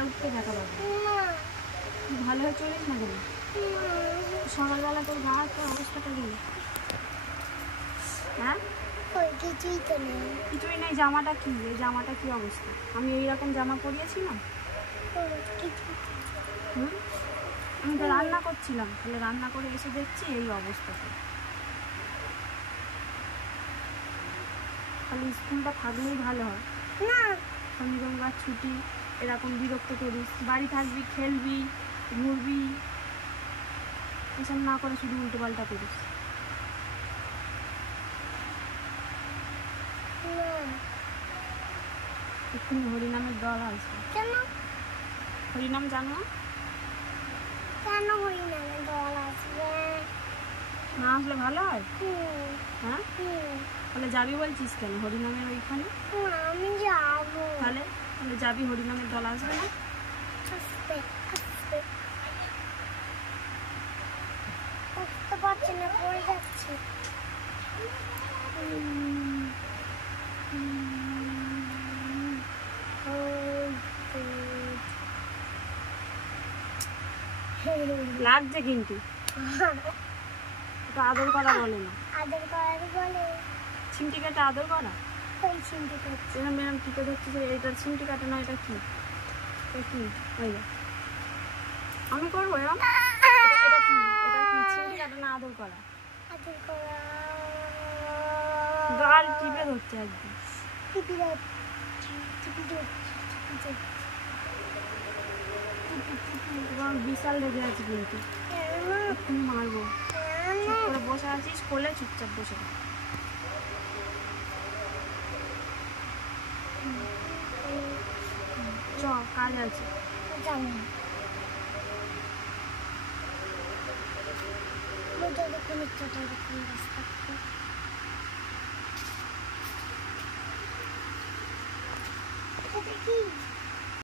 আবার উঠতে দেখা পাবে। ভালো হয়ে চলিস না কেন? সকালবেলা তোর গা তোর অবস্থাটা কি? হ্যাঁ, কিছুই নেই। জামাটা কি? এই জামাটা কি অবস্থা? আমি এইরকম জামা পরিয়েছিলাম? আমি তো রান্না করছিলাম, তাহলে রান্না করে এসে দেখছি এই অবস্থা। তাহলে স্কুলটা থাকলেই ভালো হয় না। শনি রবিবার ছুটি, এরকম বিরক্ত করিস। বাড়ি থাকবি, খেলবি, ঘুরবি, এসব না করে শুধু উল্টো পাল্টা করিস। এক্ষুনি হরিনামের দল আসবে। কেন হরিনাম জানো না? কেন হরিনামের দল আসবে? না আসলে ভালো হয়? হ্যাঁ, তাহলে যাবি বলছিস কেন হরিনামের ওইখানে? আমি যাবো। তাহলে তাহলে যাবি, হরিনামের দল আসবে না? বুঝতে পারছি না, পড়ে যাচ্ছি। লাগছে কিন্তু আদর করা বলে না। আদর করা বলে চিমটি কাটা আদর করা। ওই চিমটি কাটছে না ম্যাম, টিকে ধরছি। এটা চিমটি কাটা না, এটা কি? এটা কি? ওই আমি করবো এরকম? এটা কি? এটা কি চিমটি কাটা না আদর করা? আদর করা। গাল টিপে ধরছে একদম। টিপে ধরছে বিশাল লেগে আছে কিন্তু। এক্ষুনি মারবো। চুপ করে বসে আছিস, কোলে চুপচাপ বসে থাক। চ, কাজ আছে। জানি রাস্তা